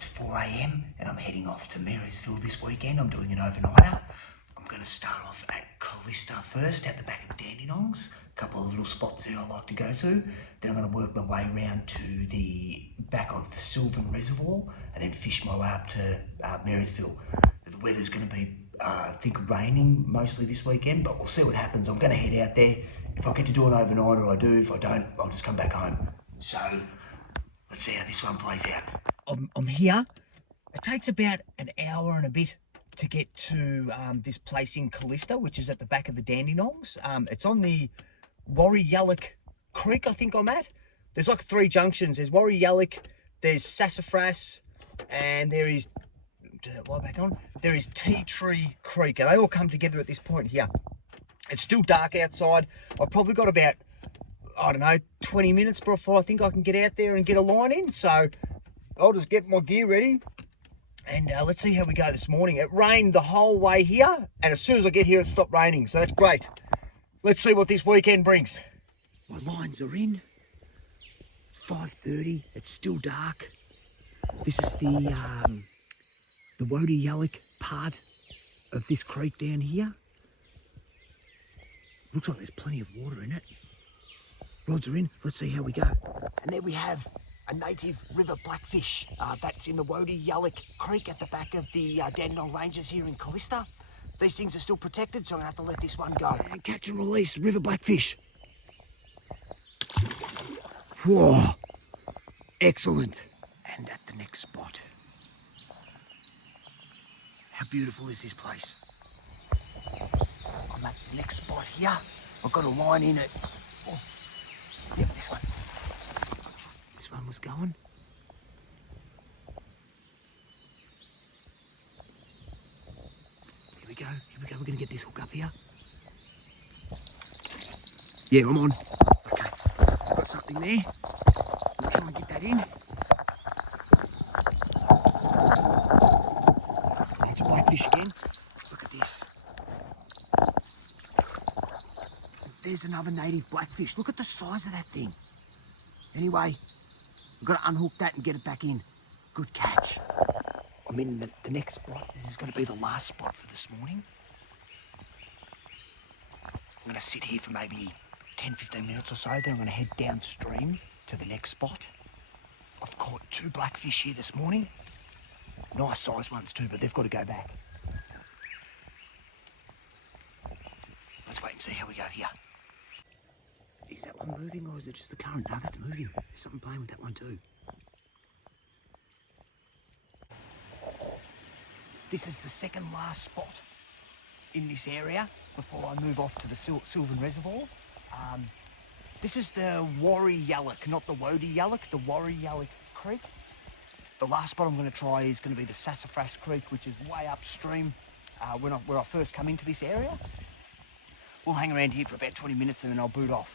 It's 4 a.m. and I'm heading off to Marysville this weekend. I'm doing an overnighter. I'm going to start off at Callista first, at the back of the Dandenongs. A couple of little spots there I like to go to. Then I'm going to work my way around to the back of the Sylvan Reservoir and then fish my way up to Marysville. The weather's going to be, I think, raining mostly this weekend, but we'll see what happens. I'm going to head out there. If I get to do an overnighter, I do. If I don't, I'll just come back home. So let's see how this one plays out. I'm here. It takes about an hour and a bit to get to this place in Callista, which is at the back of the Dandenongs. It's on the Warryallock Creek, I think I'm at. There's like 3 junctions. There's Warryallock, there's Sassafras, and there is, turn that light back on, there is Tea Tree Creek, and they all come together at this point here. It's still dark outside. I've probably got about, I don't know, 20 minutes before I think I can get out there and get a line in. So I'll just get my gear ready and let's see how we go this morning. It rained the whole way here, and as soon as I get here, it stopped raining. So that's great. Let's see what this weekend brings. My lines are in. It's 5:30. It's still dark. This is the Warryallock part of this creek down here. Looks like there's plenty of water in it. Rods are in. Let's see how we go. And there we have a native river blackfish. That's in the Warryallock Creek at the back of the Dandenong Ranges here in Callista. These things are still protected, so I'm going to have to let this one go. And catch and release river blackfish. Whoa, excellent. And at the next spot. How beautiful is this place? I'm at the next spot here. I've got a line in it. Oh, yep, this one. This one was going. Here we go, here we go. We're going to get this hook up here. Yeah, I'm on. Okay, I've got something there. I'll try and get that in. Oh, it's a blackfish again. Look at this. There's another native blackfish. Look at the size of that thing. Anyway, I've got to unhook that and get it back in. Good catch. I'm in the next spot. This is going to be the last spot for this morning. I'm going to sit here for maybe 10-15 minutes or so. Then I'm going to head downstream to the next spot. I've caught 2 blackfish here this morning. Nice size ones too, but they've got to go back. Let's wait and see how we go here. Is that one moving or is it just the current? No, that's moving. There's something playing with that one too. This is the second last spot in this area before I move off to the Sylvan Reservoir. This is the Warryallock, not the Warryallock, the Warryallock Creek. The last spot I'm going to try is going to be the Sassafras Creek, which is way upstream where I first come into this area. We'll hang around here for about 20 minutes and then I'll boot off.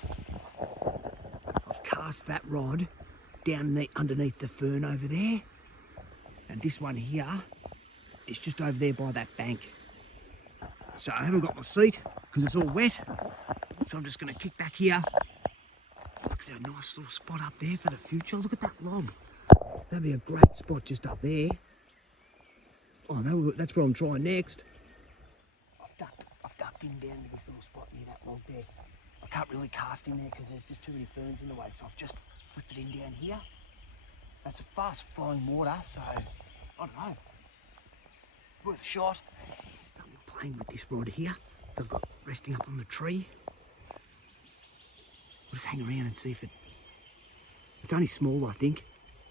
I've cast that rod down underneath the fern over there. And this one here is just over there by that bank. So I haven't got my seat because it's all wet. So I'm just going to kick back here. Looks like a nice little spot up there for the future. Look at that log. That'd be a great spot just up there. Oh, no, that's where I'm trying next. I've ducked in down to this little spot near that log there. I can't really cast in there because there's just too many ferns in the way, so I've just flicked it in down here. That's fast flowing water, so I don't know. Worth a shot. There's something playing with this rod here that I've got resting up on the tree. I'll just hang around and see if it's only small, I think.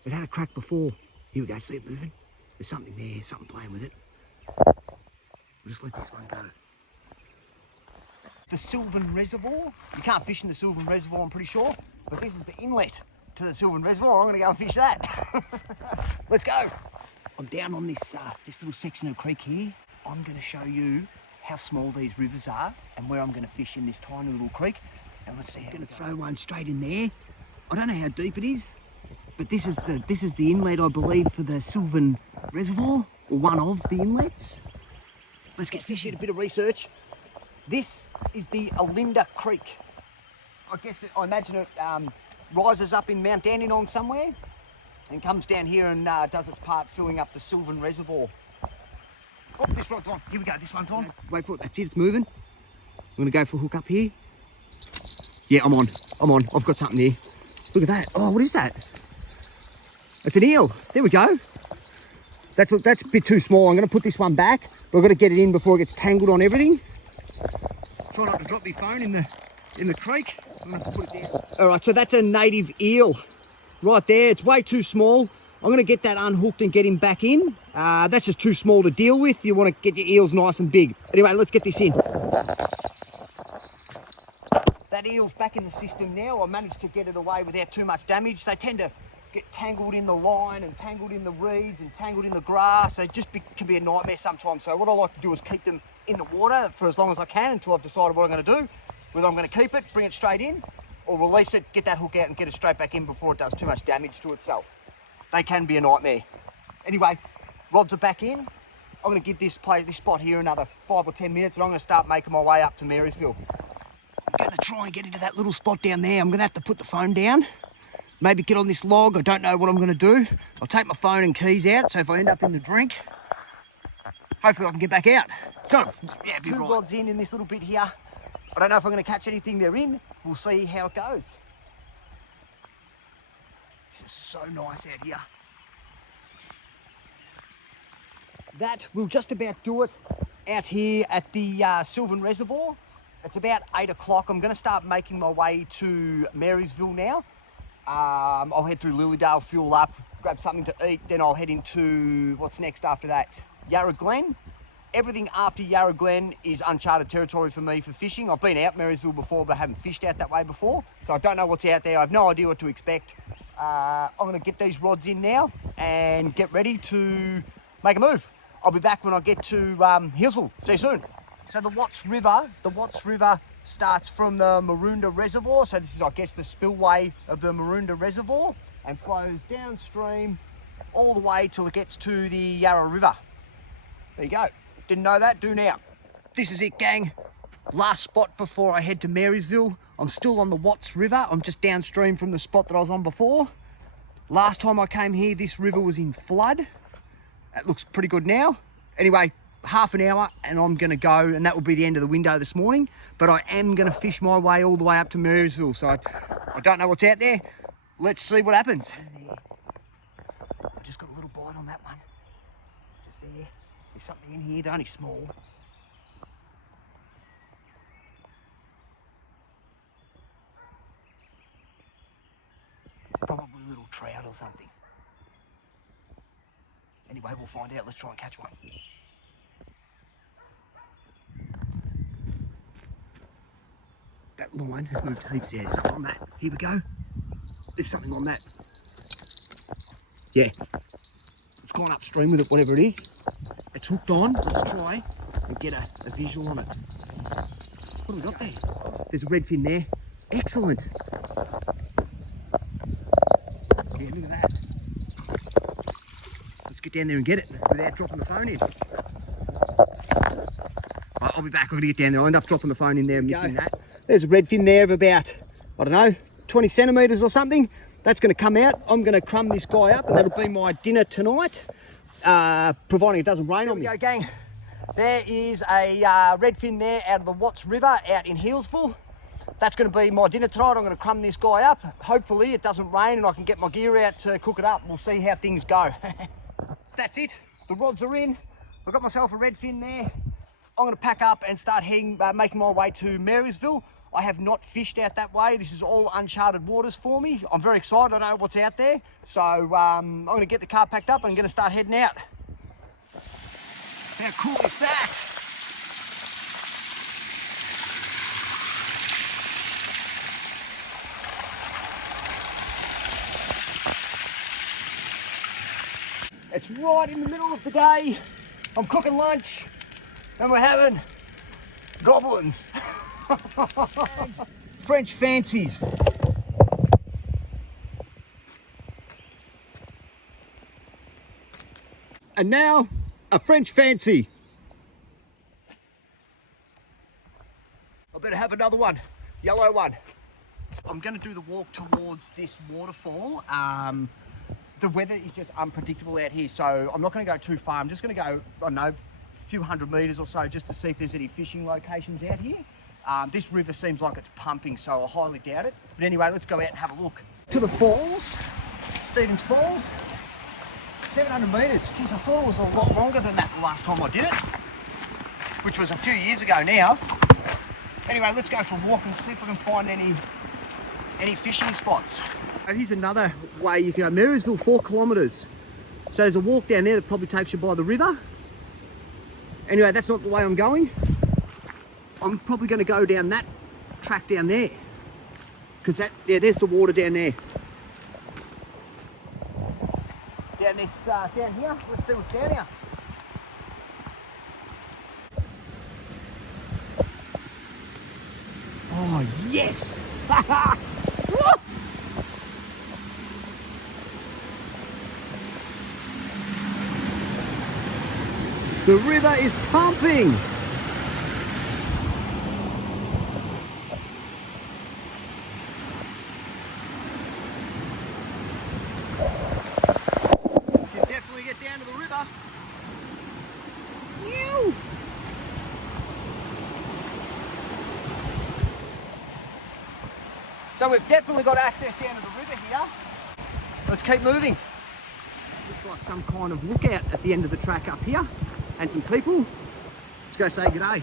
It had a crack before. Here we go, see it moving? There's something there, something playing with it. We'll just let this one go. The Sylvan Reservoir. You can't fish in the Sylvan Reservoir, I'm pretty sure, but this is the inlet to the Sylvan Reservoir. I'm going to go and fish that. Let's go. I'm down on this little section of creek here. I'm going to show you how small these rivers are and where I'm going to fish in this tiny little creek. And let's see how I'm going to throw one straight in there. I don't know how deep it is, but this is the inlet, I believe, for the Sylvan Reservoir, or one of the inlets. Let's get fishing. A bit of research. This is the Olinda Creek. I imagine it rises up in Mount Dandenong somewhere. and comes down here and does its part filling up the Sylvan Reservoir. Oh, this rod's on. Here we go, this one's on. Wait for it, that's it, it's moving. I'm gonna go for a hook up here. Yeah, I'm on. I've got something here. Look at that. Oh, what is that? It's an eel. There we go. That's a bit too small. I'm gonna put this one back, but I've got to get it in before it gets tangled on everything. Try not to drop my phone in the creek. I'm gonna have to put it down. All right, so that's a native eel right there. It's way too small. I'm gonna get that unhooked and get him back in. That's just too small to deal with. You want to get your eels nice and big. Anyway, let's get this in. That eel's back in the system now. I managed to get it away without too much damage. They tend to get tangled in the line and tangled in the reeds and tangled in the grass. They just can be a nightmare sometimes. So what I like to do is keep them in the water for as long as I can until I've decided what I'm going to do. Whether I'm going to keep it, bring it straight in, or release it, get that hook out and get it straight back in before it does too much damage to itself. They can be a nightmare. Anyway, rods are back in. I'm going to give this spot here another 5 or 10 minutes and I'm going to start making my way up to Marysville. I'm going to try and get into that little spot down there. I'm going to have to put the phone down, maybe get on this log. I don't know what I'm going to do. I'll take my phone and keys out, so if I end up in the drink, hopefully I can get back out. So, yeah, be right. 2 rods in this little bit here. I don't know if I'm going to catch anything they're in. We'll see how it goes. This is so nice out here. That will just about do it out here at the Sylvan Reservoir. It's about 8 o'clock. I'm going to start making my way to Marysville now. I'll head through Lilydale, fuel up, grab something to eat, then I'll head into what's next after that, Yarra Glen. Everything after Yarra Glen is uncharted territory for me for fishing. I've been out Marysville before, but I haven't fished out that way before, so I don't know what's out there. I have no idea what to expect. I'm going to get these rods in now and get ready to make a move. I'll be back when I get to Hillsville. See you soon. So the Watts River starts from the Maroondah Reservoir. So this is, I guess, the spillway of the Maroondah Reservoir and flows downstream all the way till it gets to the Yarra River. There you go. Didn't know that, do now. This is it, gang. Last spot before I head to Marysville. I'm still on the Watts River. I'm just downstream from the spot that I was on before. Last time I came here, this river was in flood. It looks pretty good now. Anyway, half an hour and I'm going to go, and that will be the end of the window this morning. But I am going to fish my way all the way up to Marysville, so I don't know what's out there. Let's see what happens. I just got a little bite on that one. Just there. There's something in here, they're only small. Probably a little trout or something. Anyway, we'll find out. Let's try and catch one. That line has moved heaps there. Something on that. Here we go. There's something on that. Yeah. It's gone upstream with it, whatever it is. It's hooked on. Let's try and get a visual on it. What have we got there? There's a redfin there. Excellent. Yeah, look at that. Let's get down there and get it without dropping the phone in. I'll be back. I'm going to get down there. I'll end up dropping the phone in there and missing that. There's a redfin there of about, I don't know, 20 centimetres or something. That's going to come out. I'm going to crumb this guy up and that'll be my dinner tonight, providing it doesn't rain on me. There we go, gang. There is a redfin there out of the Watts River out in Hillsville. That's going to be my dinner tonight. I'm going to crumb this guy up. Hopefully it doesn't rain and I can get my gear out to cook it up. We'll see how things go. That's it. The rods are in. I've got myself a redfin there. I'm going to pack up and start heading, making my way to Marysville. I have not fished out that way. This is all uncharted waters for me. I'm very excited. I don't know what's out there. So I'm going to get the car packed up and I'm going to start heading out. How cool is that? It's right in the middle of the day. I'm cooking lunch and we're having goblins. French fancies. And now, a French fancy. I better have another one, yellow one. I'm going to do the walk towards this waterfall. the weather is just unpredictable out here, so I'm not going to go too far. I'm just going to go, I don't know, a few hundred metres or so just to see if there's any fishing locations out here. This river seems like it's pumping, so I highly doubt it. But anyway, let's go out and have a look. To the falls, Stevens Falls, 700 metres. Geez, I thought it was a lot longer than that the last time I did it, which was a few years ago now. Anyway, let's go for a walk and see if we can find any fishing spots. Here's another way you can go. Marysville, 4 kilometres. So there's a walk down there that probably takes you by the river. Anyway, that's not the way I'm going. I'm probably going to go down that track down there. Because there's the water down there. Down here. Let's see what's down here. Oh, yes! The river is pumping! You can definitely get down to the river. Ew. So we've definitely got access down to the river here. Let's keep moving. Looks like some kind of lookout at the end of the track up here. And some people. Let's go say g'day.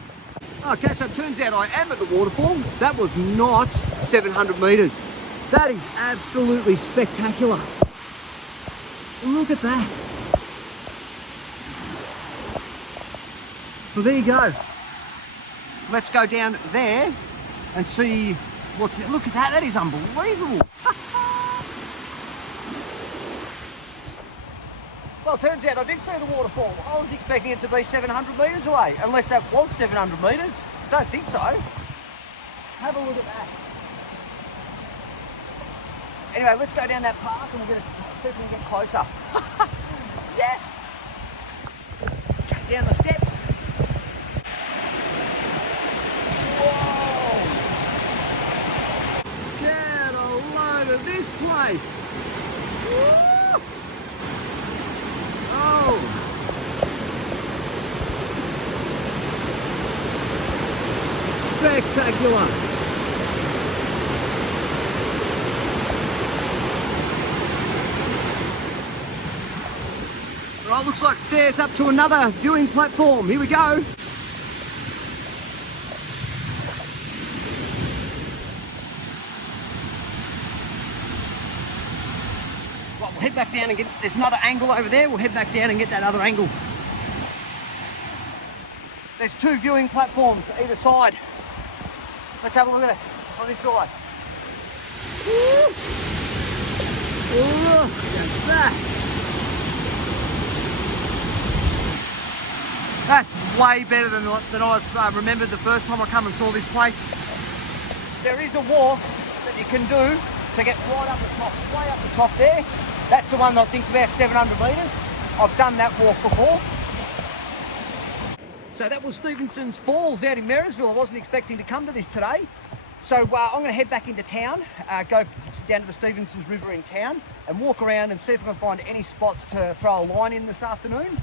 Okay, so it turns out I am at the waterfall. That was not 700 metres. That is absolutely spectacular. Look at that. Well, there you go. Let's go down there and see what's there. Look at that, that is unbelievable. Well, it turns out I did see the waterfall. I was expecting it to be 700 metres away, unless that was 700 metres. Don't think so. Have a look at that. Anyway, let's go down that park and we're going to see if we can get closer. Yes! Down the steps. Whoa! Get a load of this place. Woo! Oh! Spectacular! Right, looks like stairs up to another viewing platform. Here we go. Right, we'll head back down and get, there's another angle over there. We'll head back down and get that other angle. There's 2 viewing platforms either side. Let's have a look at it on this side. Woo! Look at that. That's way better than I remembered the first time I come and saw this place. There is a walk that you can do to get right up the top, way up the top there. That's the one that I think's about 700 metres. I've done that walk before. So that was Stevenson's Falls out in Marysville. I wasn't expecting to come to this today. So I'm going to head back into town, go down to the Stevenson's River in town and walk around and see if I can find any spots to throw a line in this afternoon.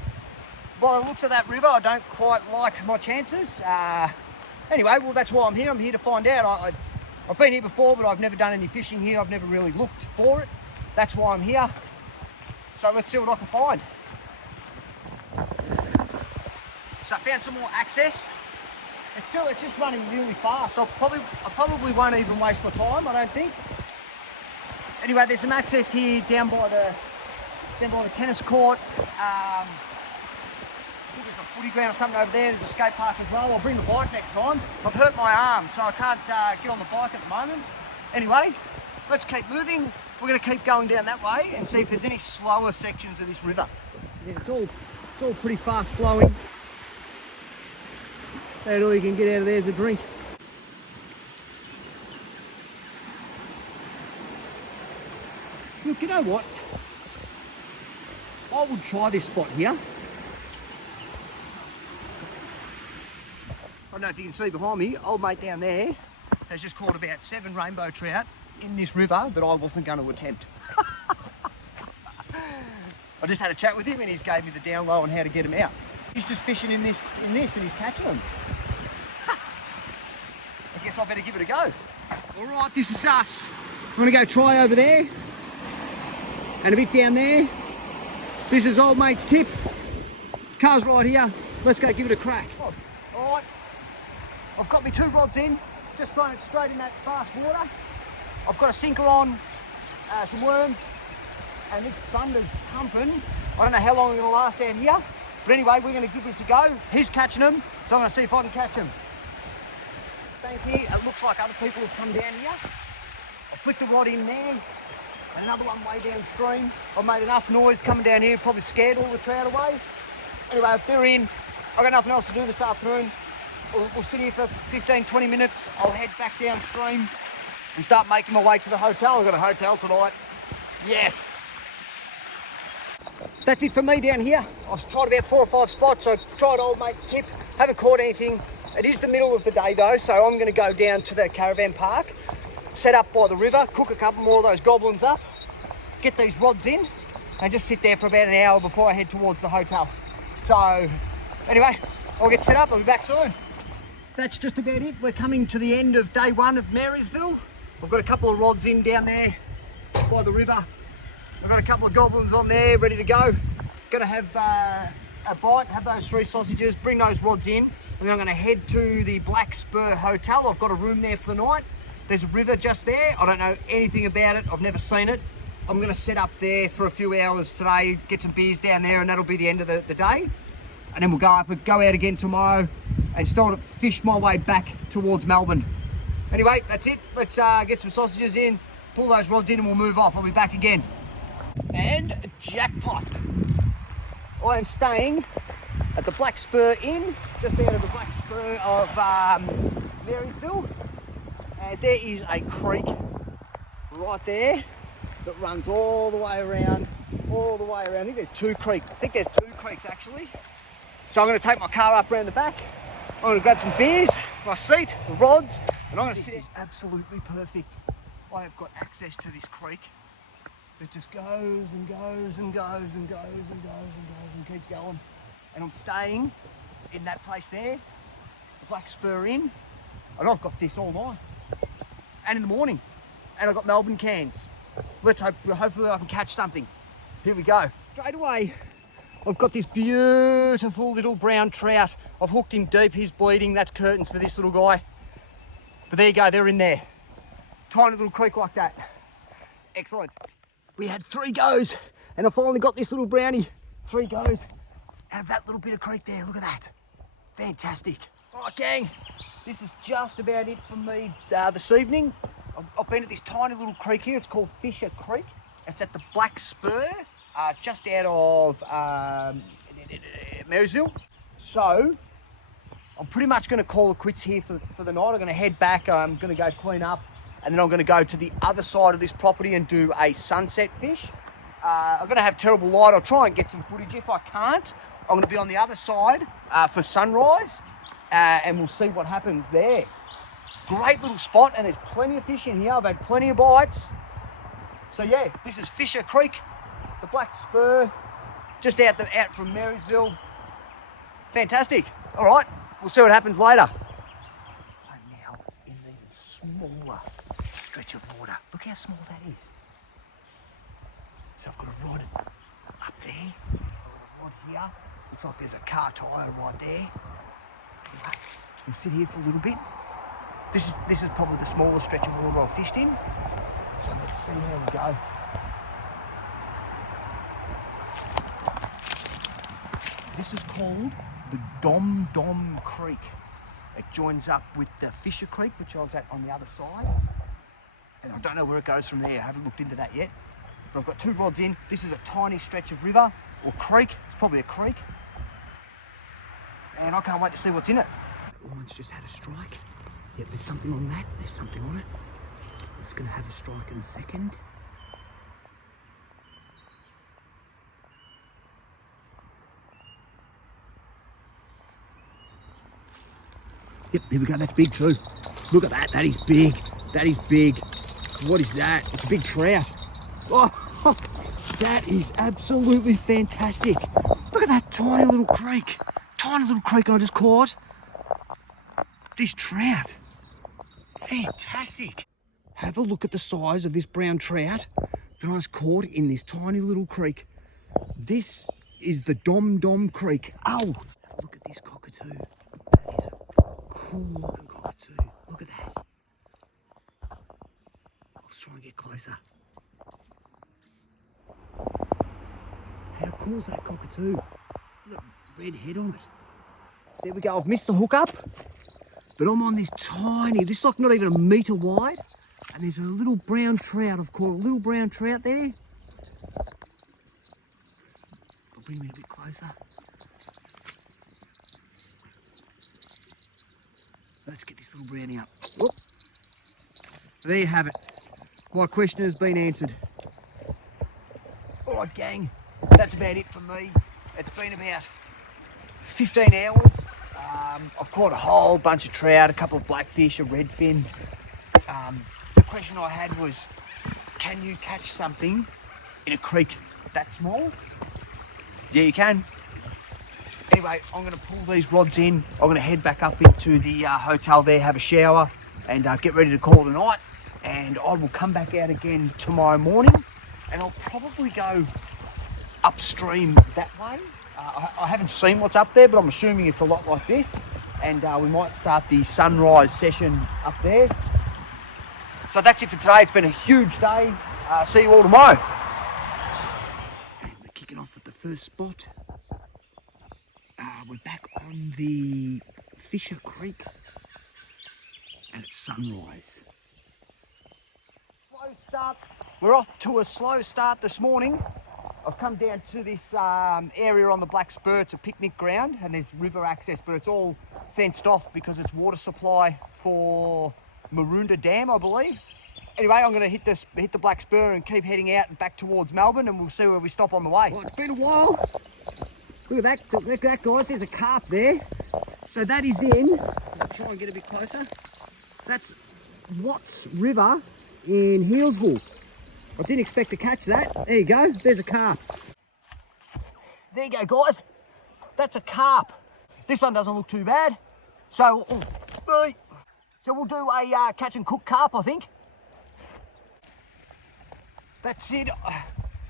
By the looks of that river, I don't quite like my chances. Anyway, well, that's why I'm here. I'm here to find out. I've been here before, but I've never done any fishing here. I've never really looked for it. That's why I'm here. So let's see what I can find. So I found some more access. It's just running really fast. I probably won't even waste my time, I don't think. Anyway, there's some access here down by the tennis court. I think there's a footy ground or something over there. There's a skate park as well. I'll bring the bike next time. I've hurt my arm, so I can't get on the bike at the moment. Anyway, let's keep moving. We're going to keep going down that way and see if there's any slower sections of this river. Yeah, it's all pretty fast flowing. That's all you can get out of there is a drink. Look, you know what? I would try this spot here. I don't know if you can see behind me, old mate down there has just caught about 7 rainbow trout in this river that I wasn't going to attempt. I just had a chat with him and he's gave me the down low on how to get them out. He's just fishing in this and he's catching them. I guess I better give it a go. All right, this is us. We're gonna go try over there and a bit down there. This is old mate's tip. Car's right here. Let's go give it a crack. All right, I've got my 2 rods in, just throwing it straight in that fast water. I've got a sinker on, some worms, and this thunder's pumping. I don't know how long it's gonna last down here, but anyway, we're gonna give this a go. He's catching them, so I'm gonna see if I can catch them. Thank you. It looks like other people have come down here. I flicked the rod in there, and another one way downstream. I've made enough noise coming down here, probably scared all the trout away. Anyway, if they're in, I've got nothing else to do this afternoon. We'll sit here for 15, 20 minutes. I'll head back downstream and start making my way to the hotel. I've got a hotel tonight. Yes. That's it for me down here. I've tried about 4 or 5 spots. I tried old mate's tip. Haven't caught anything. It is the middle of the day though, so I'm going to go down to the caravan park, set up by the river, cook a couple more of those goblins up, get these rods in, and just sit there for about an hour before I head towards the hotel. So, anyway, I'll get set up. I'll be back soon. That's just about it. We're coming to the end of day 1 of Marysville. I've got a couple of rods in down there by the river. I've got a couple of goblins on there ready to go. Gonna have a bite, have those 3 sausages, bring those rods in, and then I'm gonna head to the Black Spur Hotel. I've got a room there for the night. There's a river just there. I don't know anything about it. I've never seen it. I'm gonna set up there for a few hours today, get some beers down there, and that'll be the end of the day. And then we'll go out again tomorrow and start to fish my way back towards Melbourne. Anyway, that's it. Let's get some sausages in, pull those rods in, and we'll move off. I'll be back again. And jackpot. I am staying at the Black Spur Inn, just out of the Black Spur of Marysville. And there is a creek right there that runs all the way around, I think there's 2 creeks. I think there's 2 creeks actually. So I'm going to take my car up around the back. I'm going to grab some beers, my seat, the rods, and I'm going to sit. This is absolutely perfect. I have got access to this creek that just goes and goes and goes and goes and goes and goes and keeps going. And I'm staying in that place there, the Black Spur Inn, and I've got this all night and in the morning, and I've got Melbourne cans. Let's hope, hopefully I can catch something. Here we go. Straight away, I've got this beautiful little brown trout. I've hooked him deep, he's bleeding. That's curtains for this little guy. But there you go, they're in there. Tiny little creek like that. Excellent. We had 3 goes and I finally got this little brownie. 3 goes out of that little bit of creek there. Look at that. Fantastic. All right, gang, this is just about it from me this evening. I've been at this tiny little creek here. It's called Fisher Creek. It's at the Black Spur, just out of Marysville. So I'm pretty much going to call it quits here for the night. I'm going to head back. I'm going to go clean up, and then I'm going to go to the other side of this property and do a sunset fish. I'm going to have terrible light. I'll try and get some footage. If I can't, I'm going to be on the other side for sunrise, and we'll see what happens there. Great little spot, and there's plenty of fish in here. I've had plenty of bites. So yeah, this is Fisher Creek, the Black Spur, just out from Marysville. Fantastic. All right, we'll see what happens later. I'm now in the smaller stretch of water. Look how small that is. So I've got a rod up there, I've got a rod here. Looks like there's a car tyre right there. Anyway, I'll sit here for a little bit. This is probably the smallest stretch of water I've fished in. So let's see how we go. This is called the Dom Creek. It joins up with the Fisher Creek, which I was at on the other side. And I don't know where it goes from there. I haven't looked into that yet. But I've got 2 rods in. This is a tiny stretch of river or creek. It's probably a creek. And I can't wait to see what's in it. The line's just had a strike. Yep, there's something on that. There's something on it. It's going to have a strike in a second. Yep, there we go. That's big too. Look at that. That is big. That is big. What is that? It's a big trout. Oh, That is absolutely fantastic. Look at that tiny little creek. Tiny little creek I just caught. This trout. Fantastic. Have a look at the size of this brown trout that I was caught in this tiny little creek. This is the Dom Dom Creek. Oh, have a look at this cockatoo. That is a cool looking cockatoo. Look at that. Let's try and get closer. How cool is that cockatoo? Look, red head on it. There we go. I've missed the hook up, but I'm on this tiny, this is like not even a metre wide, and there's a little brown trout. I've caught a little brown trout there. I'll bring it a bit closer. Let's get this little brownie up. Whoop. There you have it. My question has been answered. All right, gang, that's about it for me. It's been about 15 hours. I've caught a whole bunch of trout, a couple of blackfish, a redfin. The question I had was, can you catch something in a creek that small? Yeah, you can. Anyway, I'm going to pull these rods in. I'm going to head back up into the hotel there, have a shower, and get ready to call it a night. And I will come back out again tomorrow morning, and I'll probably go upstream that way. I haven't seen what's up there, but I'm assuming it's a lot like this, and we might start the sunrise session up there. So that's it for today. It's been a huge day. See you all tomorrow. And we're kicking off at the first spot. We're back on the Fisher Creek, and it's sunrise. Slow start. We're off to a slow start this morning. I've come down to this area on the Black Spur. It's a picnic ground, and there's river access, but it's all fenced off because it's water supply for Maroondah Dam, I believe. Anyway, I'm going to hit the Black Spur and keep heading out and back towards Melbourne, and we'll see where we stop on the way. Well, it's been a while. Look at that, guys. There's a carp there. So that is in. I'll try and get a bit closer. That's Watts River in Healesville. I didn't expect to catch that. There you go. There's a carp. There you go, guys. That's a carp. This one doesn't look too bad. So we'll do a catch and cook carp, I think. That's it.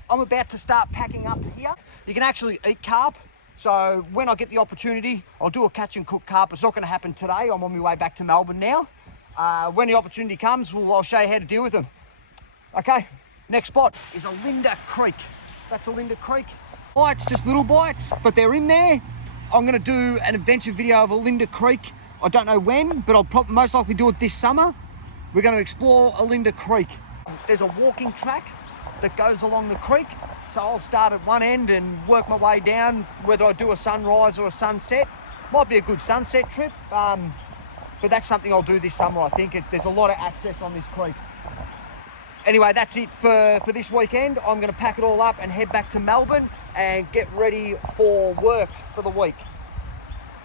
I'm about to start packing up here. You can actually eat carp. So when I get the opportunity, I'll do a catch and cook carp. It's not going to happen today. I'm on my way back to Melbourne now. When the opportunity comes, I'll show you how to deal with them. Okay. Next spot is Alinda Creek. That's Alinda Creek. Bites, just little bites, but they're in there. I'm going to do an adventure video of Alinda Creek. I don't know when, but I'll most likely do it this summer. We're going to explore Alinda Creek. There's a walking track that goes along the creek. So I'll start at one end and work my way down, whether I do a sunrise or a sunset. Might be a good sunset trip, but that's something I'll do this summer, I think. There's a lot of access on this creek. Anyway, that's it for this weekend. I'm going to pack it all up and head back to Melbourne and get ready for work for the week.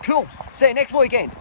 Cool. See you next weekend.